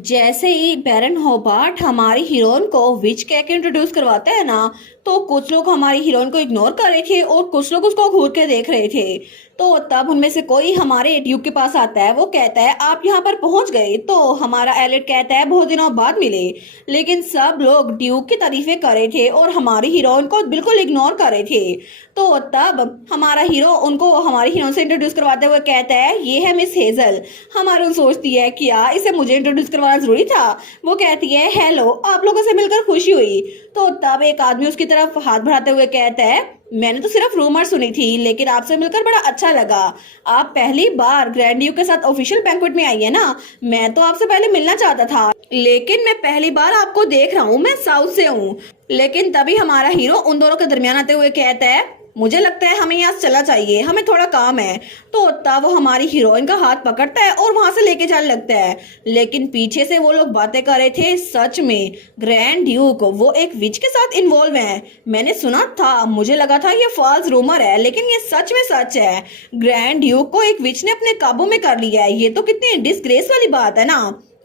जैसे ही बैरन होबार्ट हमारी हीरोइन को विच कह के इंट्रोड्यूस करवाता है ना, तो कुछ लोग हमारी हीरोइन को इग्नोर कर रहे थे और कुछ लोग उसको घूर के देख रहे थे। तो तब उनमें से कोई हमारे ड्यूक के पास आता है। वो कहता है आप यहाँ पर पहुंच गए। तो हमारा एलिट कहता है बहुत दिनों बाद मिले। लेकिन सब लोग ड्यूक की तारीफें कर रहे थे और हमारी हीरोइन को बिल्कुल इग्नोर कर रहे थे। तो तब हमारा हीरो उनको हमारी हीरोइन से इंट्रोड्यूस करवाते हुए कहता है ये है मिस हेजल। हमारी सोचती है क्या इसे मुझे इंट्रोड्यूस करवाना जरूरी था। वो कहती है हेलो, आप लोगों से मिलकर खुशी हुई। तो तब एक आदमी उसकी तरफ हाथ बढ़ाते हुए कहता है मैंने तो सिर्फ रूमर सुनी थी, लेकिन आपसे मिलकर बड़ा अच्छा लगा। आप पहली बार ग्रैंड ड्यूक के साथ ऑफिशियल बैंक्वेट में आई है ना। मैं तो आपसे पहले मिलना चाहता था, लेकिन मैं पहली बार आपको देख रहा हूँ। मैं साउथ से हूँ। लेकिन तभी हमारा हीरो उन दोनों के दरमियान आते हुए कहता है मुझे लगता है हमें यहाँ से चला चाहिए, हमें थोड़ा काम है। तो तब वो हमारी हीरोइन का हाथ पकड़ता है और वहां से लेके जाने लगता है। लेकिन पीछे से वो लोग बातें कर रहे थे, सच में ग्रैंड ड्यूक वो एक विच के साथ इन्वॉल्व है। मैंने सुना था, मुझे लगा था ये फॉल्स रूमर है, लेकिन ये सच में सच है। ग्रैंड ड्यूक को एक विच ने अपने काबू में कर लिया है। ये तो कितनी डिस्ग्रेस वाली बात है ना।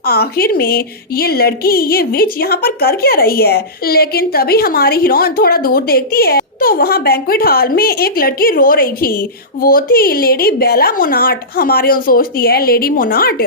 आखिर में ये लड़की, ये विच यहाँ पर कर क्या रही है। लेकिन तभी हमारी हीरोइन थोड़ा दूर देखती है तो वहाँ बैंक्वेट हॉल में एक लड़की रो रही थी। वो थी लेडी बेला मोनाट। हमारी ओर सोचती है लेडी मोनाट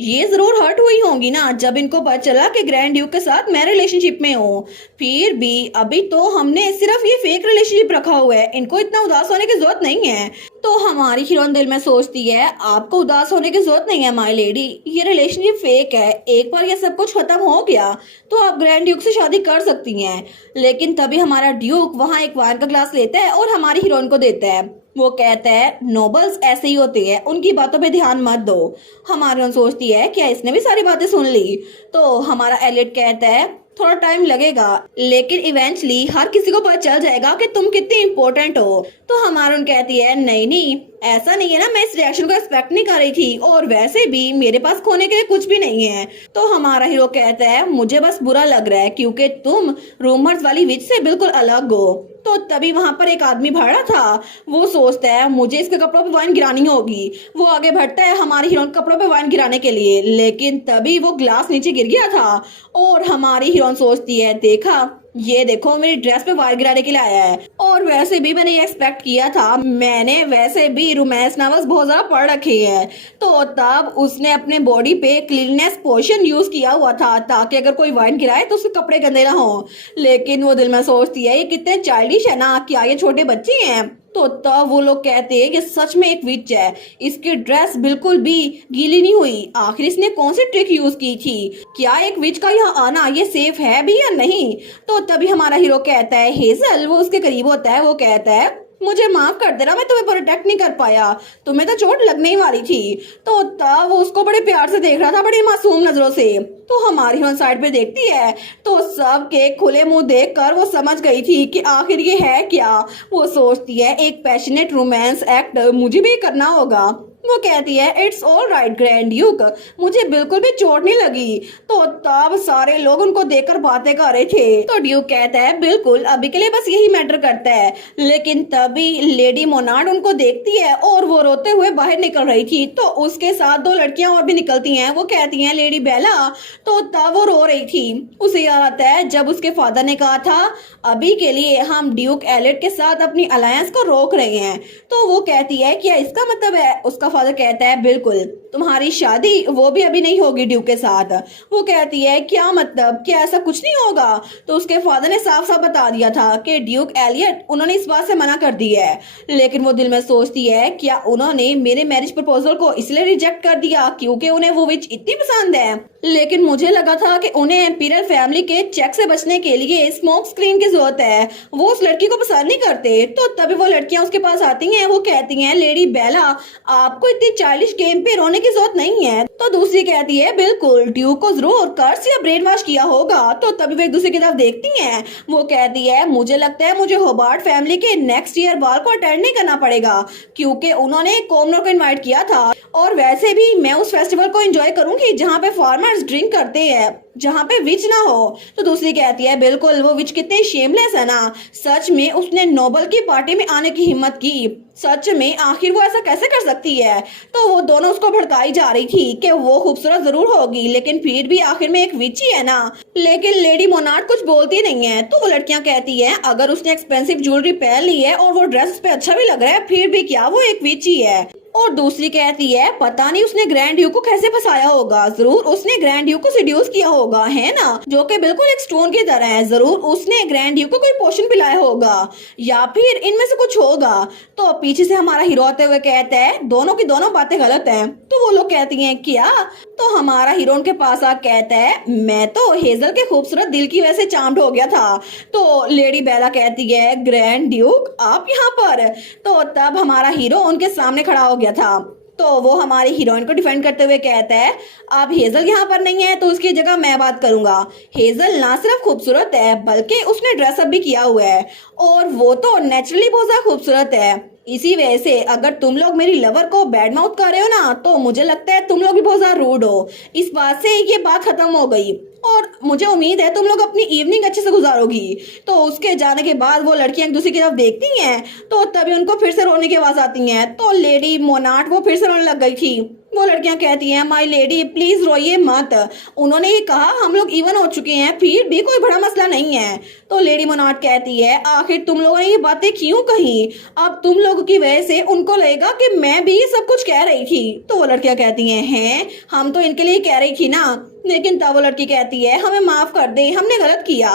ये जरूर हर्ट हुई होंगी ना जब इनको पता चला कि ग्रैंड ड्यूक के साथ मैं रिलेशनशिप में हूँ। फिर भी अभी तो हमने सिर्फ ये फेक रिलेशनशिप रखा हुआ है, इनको इतना उदास होने की जरूरत नहीं है। तो हमारी हीरोइन दिल में सोचती है आपको उदास होने की जरूरत नहीं है माय लेडी, ये रिलेशनशिप फेक है। एक बार ये सब कुछ खत्म हो गया तो आप ग्रैंड ड्यूक से शादी कर सकती हैं। लेकिन तभी हमारा ड्यूक वहाँ एक वाइन का ग्लास लेता है और हमारी हीरोइन को देता है। वो कहता है नोबल्स ऐसे ही होते हैं, उनकी बातों पे ध्यान मत दो। हमारी सोचती है क्या इसने भी सारी बातें सुन ली। तो हमारा एलिट कहता है थोड़ा टाइम लगेगा, लेकिन इवेंचुअली हर किसी को पता चल जाएगा कि तुम कितनी इम्पोर्टेंट हो। तो हमारा कहती है नहीं नहीं, ऐसा नहीं है ना, मैं इस रिएक्शन को एक्सपेक्ट नहीं कर रही थी और वैसे भी मेरे पास खोने के लिए कुछ भी नहीं है। तो हमारा हीरो कहता है मुझे बस बुरा लग रहा है क्योंकि तुम रूमर्स वाली विच से बिल्कुल अलग हो। तो तभी वहां पर एक आदमी भरा था। वो सोचता है मुझे इसके कपड़ों पे वाइन गिरानी होगी। वो आगे बढ़ता है हमारी हीरोइन के कपड़ों पे वाइन गिराने के लिए, लेकिन तभी वो ग्लास नीचे गिर गया था। और हमारी हीरोइन सोचती है देखा, ये देखो मेरी ड्रेस पे वायर गिराने के लिए आया है। और वैसे भी मैंने ये एक्सपेक्ट किया था, मैंने वैसे भी रोमांस नॉवेल्स बहुत ज्यादा पढ़ रखे हैं। तो तब उसने अपने बॉडी पे क्लीननेस पोशन यूज किया हुआ था ताकि अगर कोई वाइन गिराए तो उसके कपड़े गंदे ना हो। लेकिन वो दिल में सोचती है ये कितने चाइल्डिश है ना, क्या ये छोटे बच्चे हैं। तो तब वो लोग कहते हैं कि सच में एक विच है, इसकी ड्रेस बिल्कुल भी गीली नहीं हुई। आखिर इसने कौन सी ट्रिक यूज की थी, क्या एक विच का यहाँ आना ये सेफ है भी या नहीं। तो तभी हमारा हीरो कहता है हेजल, वो उसके करीब होता है। वो कहता है मुझे माफ कर देना, मैं तुम्हें प्रोटेक्ट नहीं कर पाया, तुम्हें तो चोट लगने ही वाली थी। तो तब वो उसको बड़े प्यार से देख रहा था, बड़ी मासूम नजरों से। तो हमारी हीरोइन साइड पे देखती है तो सब के खुले मुंह देखकर वो समझ गई थी कि आखिर ये है क्या। वो सोचती है एक पैशनेट रोमांस एक्ट मुझे भी करना होगा। वो कहती है it's all right grand Duke, मुझे बिल्कुल भी चोट नहीं लगी। तो तब सारे लोग उनको देखकर बातें कर रहे थे। तो ड्यूक कहता है बिल्कुल अभी के लिए बस यही मैटर करता है। लेकिन तभी लेडी मोनार्ड उनको देखती है और वो रोते हुए बाहर निकल रही थी। तो उसके साथ दो लड़कियां और भी निकलती हैं। वो कहती हैं लेडी बेला। तो तब वो रो रही थी। उसे याद आता है जब उसके फादर ने कहा था अभी के लिए हम ड्यूक एलिट के साथ अपनी अलायंस को रोक रहे हैं। तो वो कहती है क्या इसका मतलब है। उसका फादर कहता है बिल्कुल, तुम्हारी शादी वो भी अभी नहीं होगी ड्यूक के साथ। वो कहती है क्या मतलब, क्या ऐसा कुछ नहीं होगा। तो उसके फादर ने साफ साफ बता दिया था कि ड्यूक एलियट उन्होंने इस बात से मना कर दी है। लेकिन वो दिल में सोचती है क्या उन्होंने मेरे मैरिज प्रपोजल को इसलिए रिजेक्ट कर दिया क्योंकि उन्हें वो विच इतनी पसंद है। लेकिन मुझे लगा था कि उन्हें इंपीरियल फैमिली के चेक से बचने के लिए स्मोक स्क्रीन की जरूरत है, वो उस लड़की को पसंद नहीं करते। तो तभी वो लड़कियां उसके पास आती हैं। वो कहती हैं लेडी बेला आपको इतनी चाइल्डिश गेम पे रोने की जरूरत नहीं है। तो दूसरी कहती है बिल्कुल ड्यूक को जरूर कर्स या ब्रेन वॉश किया होगा। तो तभी वो एक दूसरे की तरफ देखती हैं। वो कहती है मुझे लगता है मुझे होबार्ट फैमिली के नेक्स्ट ईयर बाल को अटेंड नहीं करना पड़ेगा क्योंकि उन्होंने कॉमनर को इनवाइट किया था। और वैसे भी मैं उस फेस्टिवल को एंजॉय करूंगी जहाँ पे फार्मर्स ड्रिंक करते हैं, जहाँ पे विच ना हो। तो दूसरी कहती है बिल्कुल वो विच कितने शेमलेस है ना, सच में उसने नोबल की पार्टी में आने की हिम्मत की। सच में आखिर वो ऐसा कैसे कर सकती है। तो वो दोनों उसको भड़काई जा रही थी कि वो खूबसूरत जरूर होगी लेकिन फिर भी आखिर में एक विच ही है ना। लेकिन लेडी मोनार्ड कुछ बोलती नहीं है। तो वो लड़कियां कहती है अगर उसने एक्सपेंसिव ज्वेलरी पहन ली है और वो ड्रेस पे अच्छा भी लग रहा है फिर भी क्या वो एक विच ही है। और दूसरी कहती है पता नहीं उसने ग्रैंड ड्यूक को कैसे फंसाया होगा, जरूर उसने ग्रैंड ड्यूक को सिड्यूस किया होगा, है ना, जो कि बिल्कुल एक स्टोन की तरह है। जरूर उसने ग्रैंड ड्यूक को कोई पोशन पिलाया होगा या फिर इनमें से कुछ होगा। तो पीछे से हमारा हीरो आते हुए कहता है दोनों की दोनों बातें गलत हैं। तो वो लोग कहती हैं क्या। तो हमारा हीरो उनके पास आ कहता है मैं तो हेजल के खूबसूरत दिल की वजह से चार्म्ड हो गया था। तो लेडी बेला कहती है ग्रैंड ड्यूक आप यहाँ पर। तो तब हमारा हीरो उनके सामने खड़ा हो गया था। तो वो हमारी हीरोइन को डिफेंड करते हुए कहता है अब हेजल यहाँ पर नहीं है तो उसकी जगह मैं बात करूंगा। हेजल ना सिर्फ खूबसूरत है बल्कि उसने ड्रेसअप भी किया हुआ है और वो तो नेचुरली बहुत ज्यादा खूबसूरत है। इसी वजह से अगर तुम लोग मेरी लवर को बैड माउथ कर रहे हो ना तो मुझे लगता है तुम लोग भी बहुत ज्यादा रूड हो। इस बात से ये बात खत्म हो गई और मुझे उम्मीद है तुम लोग अपनी इवनिंग अच्छे से गुजारोगी। तो उसके जाने के बाद वो लड़कियां एक दूसरे की तरफ देखती हैं तो तभी उनको फिर से रोने की आवाज आती है। तो लेडी मोनार्ड वो फिर से रोने लग गई थी। वो लड़कियां कहती हैं माय लेडी प्लीज रोइए मत, उन्होंने ये कहा हम लोग इवन हो चुके हैं फिर भी कोई बड़ा मसला नहीं है। तो लेडी मोनार्ड कहती है आखिर तुम लोगों ने ये बातें क्यों कही, अब तुम लोगों की वजह से उनको लगेगा कि मैं भी सब कुछ कह रही थी। तो वो लड़कियां कहती हैं हम तो इनके लिए कह रही थी ना। लेकिन तब वो लड़की कहती है हमें माफ कर दे हमने गलत किया।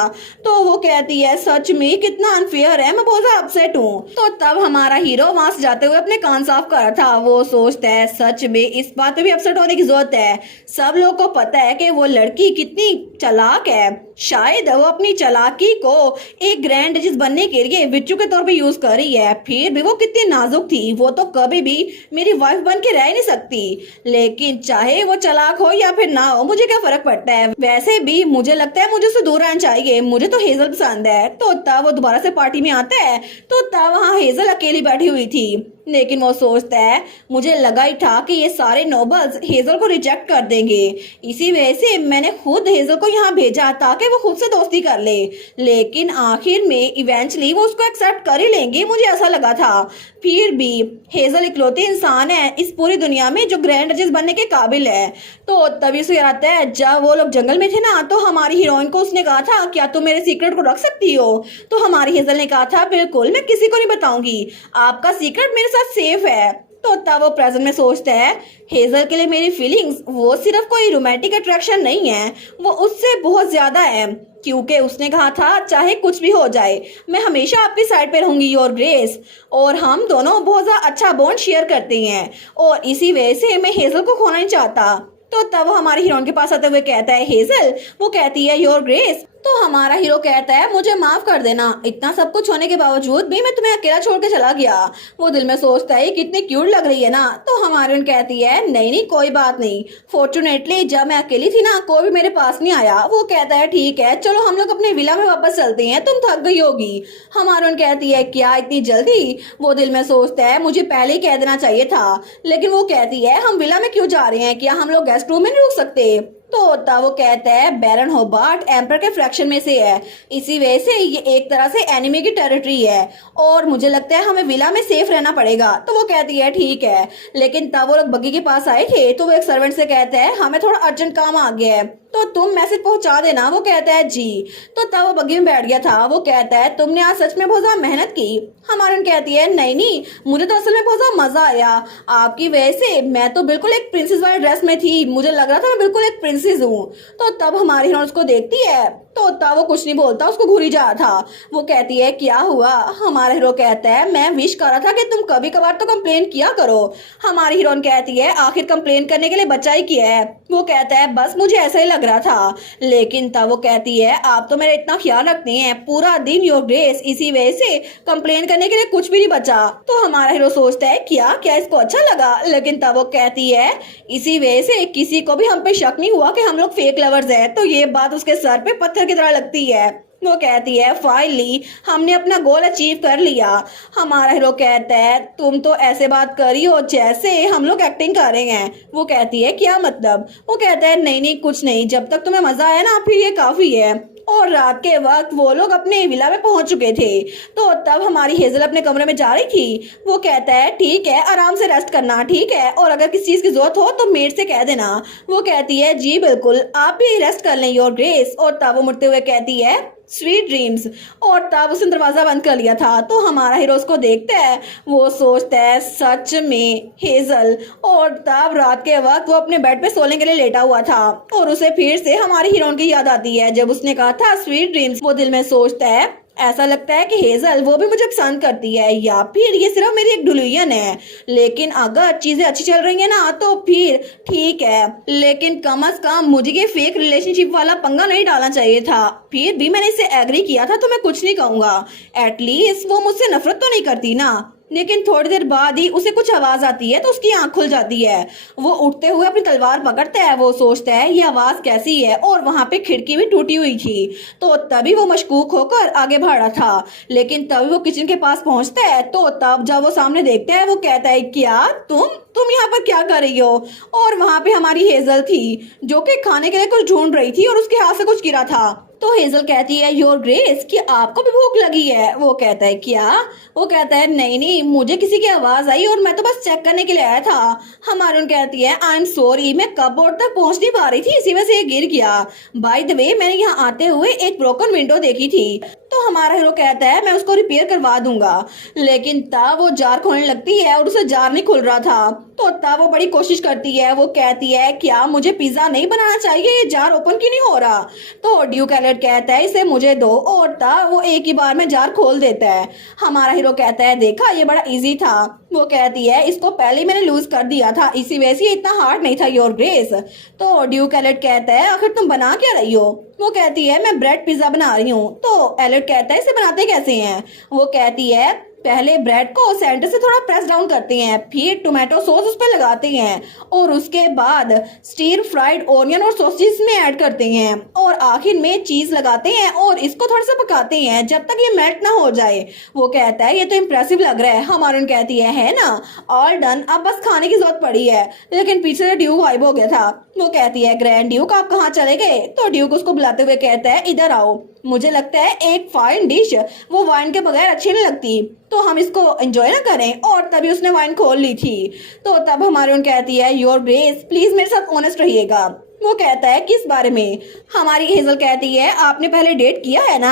तो वो कहती है सच में कितना अनफेयर है, मैं बहुत ज्यादा अपसेट हूँ। तो तब हमारा हीरो वहां से जाते हुए अपने कान साफ कर रहा था। वो सोचता है सच में इस बात पे भी अपसेट होने की जरूरत है। सब लोगों को पता है कि वो लड़की कितनी चालाक है, शायद वो अपनी चालाकी को एक ग्रैंड डचेस बनने के लिए विच्चू के तौर पे यूज कर रही है। फिर भी वो कितनी नाजुक थी, वो तो कभी भी मेरी वाइफ बन के रह नहीं सकती। लेकिन चाहे वो चालाक हो या फिर ना हो मुझे क्या फर्क पड़ता है, वैसे भी मुझे लगता है मुझे उससे दूर रहना चाहिए, मुझे तो हेजल पसंद है। तो तब वो दोबारा से पार्टी में आता है तो तब वहाँ हेजल अकेली बैठी हुई थी। लेकिन वो सोचता है मुझे लगा ही था कि ये सारे नोबल्स हेजल को रिजेक्ट कर देंगे, इसी वजह से मैंने खुद हेजल को यहाँ भेजा ताकि वो खुद से दोस्ती कर ले। लेकिन आखिर में इवेंचुअली वो उसको एक्सेप्ट कर ही लेंगे, मुझे ऐसा लगा था। फिर भी हेजल इकलौती इंसान है इस पूरी दुनिया में जो ग्रैंड डचेस बनने के काबिल है। तो तभी उसे याद आता है जब वो लोग जंगल में थे ना तो हमारी हीरोइन को उसने कहा था क्या तुम मेरे सीक्रेट को रख सकती हो। तो हमारी हेजल ने कहा था बिल्कुल मैं किसी को नहीं बताऊंगी, आपका सीक्रेट मेरे साथ सेफ है। तो तब वो प्रेजेंट में सोचता है हेजल के लिए मेरी फीलिंग्स वो सिर्फ कोई रोमांटिक अट्रैक्शन नहीं है, वो उससे बहुत ज्यादा है, क्योंकि उसने कहा था चाहे कुछ भी हो जाए मैं हमेशा आपकी साइड पे रहूंगी योर ग्रेस। और हम दोनों बहुत ज्यादा अच्छा बॉन्ड शेयर करते हैं और इसी वजह से मैं हेजल को खोना नहीं चाहता। तो तब वो हमारे हीरोइन के पास आते हुए कहता है हेजल, वो कहती है योर ग्रेस। तो हमारा हीरो कहता है मुझे माफ कर देना, इतना सब कुछ होने के बावजूद भी मैं तुम्हें अकेला छोड़ के चला गया। वो दिल में सोचता है कितनी क्यूट लग रही है ना। तो हमारी हीरोइन कहती है नहीं नहीं कोई बात नहीं, फॉर्चुनेटली जब मैं अकेली थी ना कोई भी मेरे पास नहीं आया। वो कहता है ठीक है चलो हम लोग अपने विला में वापस चलते हैं, तुम थक गई होगी। हमारी हीरोइन कहती है क्या इतनी जल्दी। वो दिल में सोचता है मुझे पहले ही कह देना चाहिए था। लेकिन वो कहती है हम विला में क्यों जा रहे हैं, क्या हम लोग गेस्ट रूम में नहीं रुक सकते। तो तब वो कहता है बैरन होबार्ट एम्पर के फ्रैक्शन में से है, इसी वजह से ये एक तरह से एनिमी की टेरिटरी है और मुझे लगता है हमें विला में सेफ रहना पड़ेगा। तो वो कहती है ठीक है। लेकिन तब वो लोग बग्गी के पास आए थे तो वो एक सर्वेंट से कहता है हमें थोड़ा अर्जेंट काम आ गया है तो तुम मैसेज पहुंचा देना। वो कहता है जी। तो तब वो बग्गी में बैठ गया था। वो कहता है तुमने आज सच में बहुत ज्यादा मेहनत की। हमारी कहती है नहीं नहीं मुझे तो असल में बहुत ज्यादा मजा आया आपकी वजह से, मैं तो बिल्कुल एक प्रिंसेस वाले ड्रेस में थी, मुझे लग रहा था मैं बिल्कुल एक प्रिंसेस हूँ। तो तब हमारी हीरोइन उसको देखती है तो तब वो कुछ नहीं बोलता, उसको घूरी जा था। वो कहती है क्या हुआ। हमारा हीरो कहता है मैं विश कर रहा था कि तुम कभी कभार तो कंप्लेन किया करो। हमारी हीरोइन कहती है आखिर कंप्लेन करने के लिए बच्चा ही किया है। वो कहता है बस मुझे ऐसा ही लग रहा था। लेकिन तब वो कहती है आप तो मेरा इतना ख्याल रखते हैं पूरा दिन योर ग्रेस, इसी वजह से कंप्लेन करने के लिए कुछ भी नहीं बचा। तो हमारा हीरो सोचता है क्या क्या इसको अच्छा लगा। लेकिन तब वो कहती है इसी वजह से किसी को भी हम पे शक नहीं हुआ कि हम लोग फेक लवर्स हैं। तो ये बात उसके सर पे पत्थर की तरह लगती है। वो कहती है फाइनली हमने अपना गोल अचीव कर लिया। हमारा हीरो कहता है तुम तो ऐसे बात करी हो जैसे हम लोग एक्टिंग कर रहे हैं। वो कहती है क्या मतलब। वो कहता है नहीं नहीं कुछ नहीं, जब तक तुम्हें मजा आया ना फिर ये काफी है। और रात के वक्त वो लोग अपने विला में पहुंच चुके थे। तो तब हमारी हेजल अपने कमरे में जा रही थी। वो कहता है ठीक है, आराम से रेस्ट करना, ठीक है, और अगर किसी चीज की जरूरत हो तो मेड से कह देना। वो कहती है जी बिल्कुल, आप भी रेस्ट कर लें योर ग्रेस। और तब वो मुड़ते हुए कहती है स्वीट ड्रीम्स। और तब उसने दरवाजा बंद कर लिया था। तो हमारा हीरो उसको देखता है, वो सोचता है सच में हेजल। और तब रात के वक्त वो अपने बेड पे सोने के लिए लेटा हुआ था और उसे फिर से हमारी हीरोइन की याद आती है जब उसने कहा था स्वीट ड्रीम्स। वो दिल में सोचता है ऐसा लगता है कि हेजल वो भी मुझे पसंद करती है या फिर ये सिर्फ मेरी एक डिल्यूजन है। लेकिन अगर चीजें अच्छी चल रही है ना तो फिर ठीक है, लेकिन कम से कम मुझे ये फेक रिलेशनशिप वाला पंगा नहीं डालना चाहिए था। फिर भी मैंने इसे एग्री किया था तो मैं कुछ नहीं कहूंगा, एटलीस्ट वो मुझसे नफरत तो नहीं करती ना। लेकिन थोड़ी देर बाद ही उसे कुछ आवाज आती है तो उसकी आंख खुल जाती है। वो उठते हुए अपनी तलवार पकड़ता है। वो सोचता है ये आवाज कैसी है, और वहां पे खिड़की भी टूटी हुई थी। तो तभी वो मशकूक होकर आगे बढ़ा था। लेकिन तभी वो किचन के पास पहुंचता है। तो तब जब वो सामने देखता है वो कहता है क्या तुम यहाँ पर क्या कर रही हो। और वहां पे हमारी हेजल थी जो कि खाने के लिए कुछ ढूंढ रही थी और उसके हाथ से कुछ गिरा था। तो हेजल कहती है योर ग्रेस कि आपको भी भूख लगी है। वो कहता है क्या। वो कहता है नहीं नहीं, मुझे किसी की आवाज आई और मैं तो बस चेक करने के लिए आया था। हमारून कहती है आई एम सॉरी, मैं कपबोर्ड तक पहुंच नहीं पा रही थी, इसी वजह से ये गिर गया। बाय द वे मैंने यहाँ आते हुए एक ब्रोकन विंडो देखी थी। तो हमारा हीरो कहता है मैं उसको रिपेयर करवा दूंगा। लेकिन तब वो जार खोलने लगती है और उसे जार नहीं खुल रहा था। तो तब वो बड़ी कोशिश करती है। वो कहती है क्या मुझे पिज्जा नहीं बनाना चाहिए, ये जार ओपन क्यों नहीं हो रहा। तो ड्यूक एलियट कहता है इसे मुझे दो, और तब वो एक ही बार में जार खोल देता है। हमारा हीरो कहता है देखा ये बड़ा इजी था। वो कहती है इसको पहले ही मैंने लूज कर दिया था, इसी वजह से इतना हार्ड नहीं था योर ग्रेस। तो ड्यूक एलियट कहता है आखिर तुम बना क्या रही हो। वो कहती है मैं ब्रेड पिज्जा बना रही हूँ। तो एलियट कहता है इसे बनाते कैसे हैं। वो कहती है पहले ब्रेड को सेंटर से थोड़ा प्रेस डाउन करते हैं, फिर टोमेटो सॉस उस पर लगाते हैं, और उसके बाद स्टीर फ्राइड ऑनियन और सॉसेज में ऐड करते हैं, और आखिर में चीज लगाते हैं और इसको थोड़ा सा पकाते हैं जब तक ये मेल्ट ना हो जाए। वो कहता है ये तो इम्प्रेसिव लग रहा है। हमारून कहती है ना, ऑल डन, अब बस खाने की जरूरत पड़ी है। लेकिन पीछे से ड्यूक गायब हो गया था। वो कहती है ग्रैंड ड्यूक आप कहाँ चले गए। तो ड्यूक उसको बुलाते हुए कहता है इधर आओ, मुझे लगता है एक फाइन डिश वो वाइन के बगैर अच्छी नहीं लगती, तो हम इसको एंजॉय ना करें। और तभी उसने वाइन खोल ली थी। तो तब हमारी उन कहती है योर ग्रेस प्लीज मेरे साथ ऑनेस्ट रहिएगा। वो कहता है किस बारे में। हमारी हेजल कहती है आपने पहले डेट किया है ना,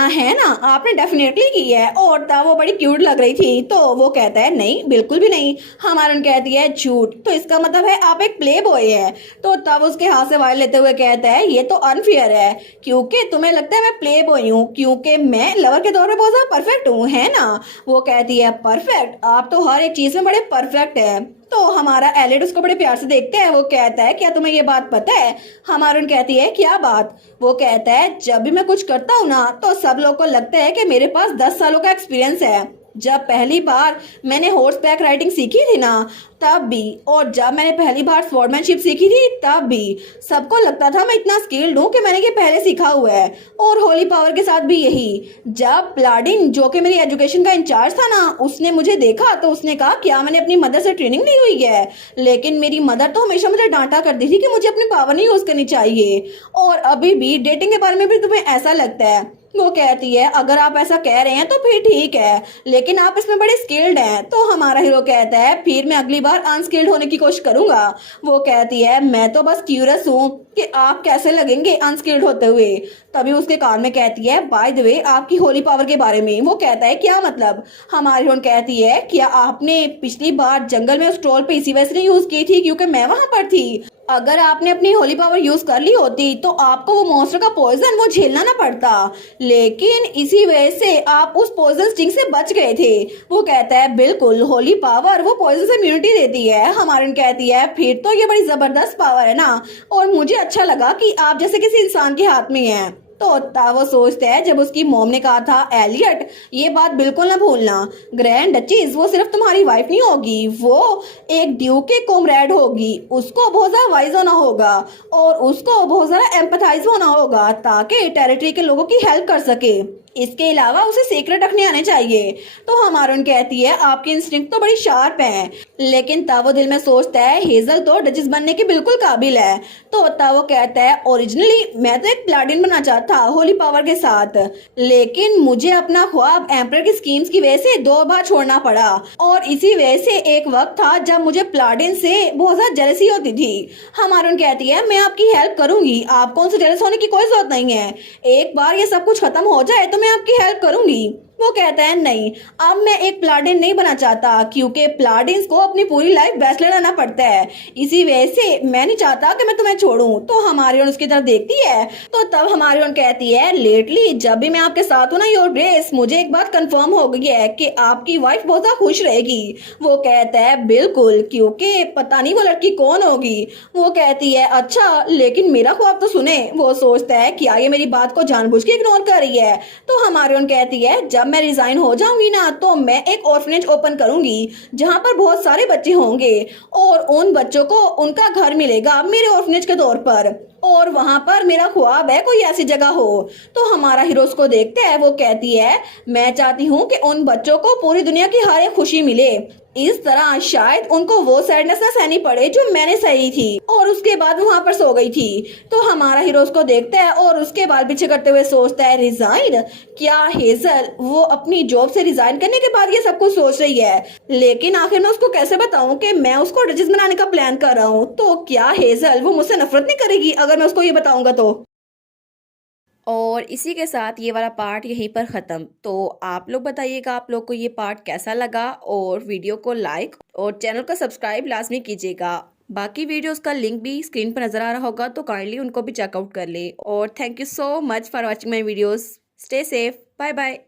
आपने डेफिनेटली की है। और तब वो बड़ी क्यूट लग रही थी। तो वो कहता है नहीं बिल्कुल भी नहीं। हमारी उन कहती है झूठ, तो इसका मतलब है आप एक प्ले बॉय है। तो तब उसके हाथ से वाइन लेते हुए कहता है ये तो अनफेयर है, क्योंकि तुम्हें लगता है मैं प्ले बॉय हूँ, क्योंकि मैं लवर के तौर पर बहुत ज्यादा परफेक्ट हूँ, है ना। वो कहती है परफेक्ट, आप तो हर एक चीज में बड़े परफेक्ट है। तो हमारा एलिड उसको बड़े प्यार से देखते हैं। वो कहता है क्या तुम्हें ये बात पता है। हमारून कहती है क्या बात। वो कहता है जब भी मैं कुछ करता हूँ ना तो सब लोग को लगता है कि मेरे पास 10 सालों का एक्सपीरियंस है। जब पहली बार मैंने हॉर्स बैक राइडिंग सीखी थी ना तब भी, और जब मैंने पहली बार स्वॉर्डमैनशिप सीखी थी तब भी, सबको लगता था मैं इतना स्किल्ड हूँ कि मैंने ये पहले सीखा हुआ है। और होली पावर के साथ भी यही। जब प्लाडिन जो कि मेरी एजुकेशन का इंचार्ज था ना, उसने मुझे देखा तो उसने कहा क्या मैंने अपनी मदर से ट्रेनिंग ली हुई है। लेकिन मेरी मदर तो हमेशा मुझे डांटा करती थी कि मुझे अपनी पावर नहीं यूज करनी चाहिए। और अभी भी डेटिंग के बारे में भी तुम्हें ऐसा लगता है। वो कहती है अगर आप ऐसा कह रहे हैं तो फिर ठीक है, लेकिन आप इसमें बड़े स्किल्ड हैं। तो हमारा हीरो कहता है फिर मैं अगली बार अनस्किल्ड होने की कोशिश करूंगा। वो कहती है मैं तो बस क्यूरियस हूँ कि आप कैसे लगेंगे अनस्किल्ड होते हुए। तभी उसके कान में कहती है बाय द वे आपकी होली पावर के बारे में। वो कहता है क्या मतलब। हमारी हीरोइन कहती है क्या आपने पिछली बार जंगल में उस ट्रोल पे इसी वजह से यूज की थी क्योंकि मैं वहां पर थी। अगर आपने अपनी होली पावर यूज कर ली होती तो आपको वो मॉन्स्टर का पॉइजन वो झेलना ना पड़ता, लेकिन इसी वजह से आप उस पॉइजन स्टिंग से बच गए थे। वो कहता है बिल्कुल, होली पावर वो पॉइजन से इम्यूनिटी देती है। हमारी कहती है फिर तो ये बड़ी जबरदस्त पावर है ना, और मुझे अच्छा लगा कि आप जैसे किसी इंसान के हाथ में है। तो वो सोचता है जब उसकी मॉम ने कहा था एलियट ये बात बिल्कुल ना भूलना, ग्रैंड डचीज वो सिर्फ तुम्हारी वाइफ नहीं होगी, वो एक ड्यूक के कॉमरेड होगी। उसको बहुत ज्यादा वाइज होना होगा और उसको बहुत ज्यादा एम्पथाइज होना होगा ताकि टेरिटरी के लोगों की हेल्प कर सके। इसके अलावा उसे सीक्रेट रखने आने चाहिए। तो हमारून कहती है आपकी इंस्टिंक्ट तो बड़ी शार्प है, लेकिन तब वो दिल में सोचता है हेजल तो डचेस बनने के बिल्कुल काबिल है। तो तब वो कहता है ओरिजिनली मैं तो एक प्लाटिन बनना चाहता होली पावर के साथ, लेकिन मुझे अपना ख्वाब एम्पर की स्कीम्स की वजह से 2 बार छोड़ना पड़ा, और इसी वजह से एक वक्त था जब मुझे प्लाटिन से बहुत ज्यादा जेलसी होती थी। हमारून कहती है मैं आपकी हेल्प करूंगी, आपको उनसे जेलस होने की कोई जरूरत नहीं है, एक बार ये सब कुछ खत्म हो जाए तो मैं आपकी हेल्प करूंगी। वो कहता है नहीं, अब मैं एक प्लाटिन नहीं बना चाहता, क्योंकि प्लाटिन्स को अपनी पूरी लाइफ बैचलर रहना पड़ता है, इसी वजह से मैं नहीं चाहता कि मैं तुम्हें छोड़ूं। तो हमारियन उसकी तरफ देखती है। तो तब हमारियन कहती है लेटली जब भी मैं आपके साथ हूं ना योर ग्रेस, मुझे एक बात कंफर्म हो गई है कि आपकी वाइफ बहुत ज्यादा खुश रहेगी। वो कहता है बिल्कुल, क्योंकि पता नहीं वो लड़की कौन होगी। वो कहती है अच्छा, लेकिन मेरा ख्वाब तो सुने। वो सोचता है क्या ये मेरी बात को जानबूझ के इग्नोर कर रही है। तो हमारियन कहती है जब मैं रिजाइन हो जाऊंगी ना तो मैं एक ऑर्फनेज ओपन करूंगी जहां पर बहुत सारे बच्चे होंगे, और उन बच्चों को उनका घर मिलेगा मेरे ऑर्फनेज के तौर पर, और वहां पर मेरा ख्वाब है कोई ऐसी जगह हो। तो हमारा हीरो उसको देखता है। वो कहती है मैं चाहती हूँ कि उन बच्चों को पूरी दुनिया की हर एक खुशी मिले, इस तरह शायद उनको वो सैडनेस ना सहनी पड़े जो मैंने सही थी। और उसके बाद वहां पर सो गई थी। तो हमारा हीरो उसको देखता है और उसके बाल पीछे करते हुए सोचता है रिजाइन, क्या हेजल वो अपनी जॉब से रिजाइन करने के बाद ये सब कुछ सोच रही है, लेकिन आखिर मैं उसको कैसे बताऊं कि मैं उसको डचेस बनाने का प्लान कर रहा हूँ। तो क्या हेजल वो मुझसे नफरत नहीं करेगी अगर मैं उसको ये बताऊंगा तो। और इसी के साथ ये वाला पार्ट यहीं पर ख़त्म। तो आप लोग बताइएगा आप लोग को ये पार्ट कैसा लगा, और वीडियो को लाइक और चैनल को सब्सक्राइब लाजमी कीजिएगा। बाकी वीडियोस का लिंक भी स्क्रीन पर नज़र आ रहा होगा, तो काइंडली उनको भी चेकआउट कर ले। और thank you so much for watching my videos. Stay safe, bye bye.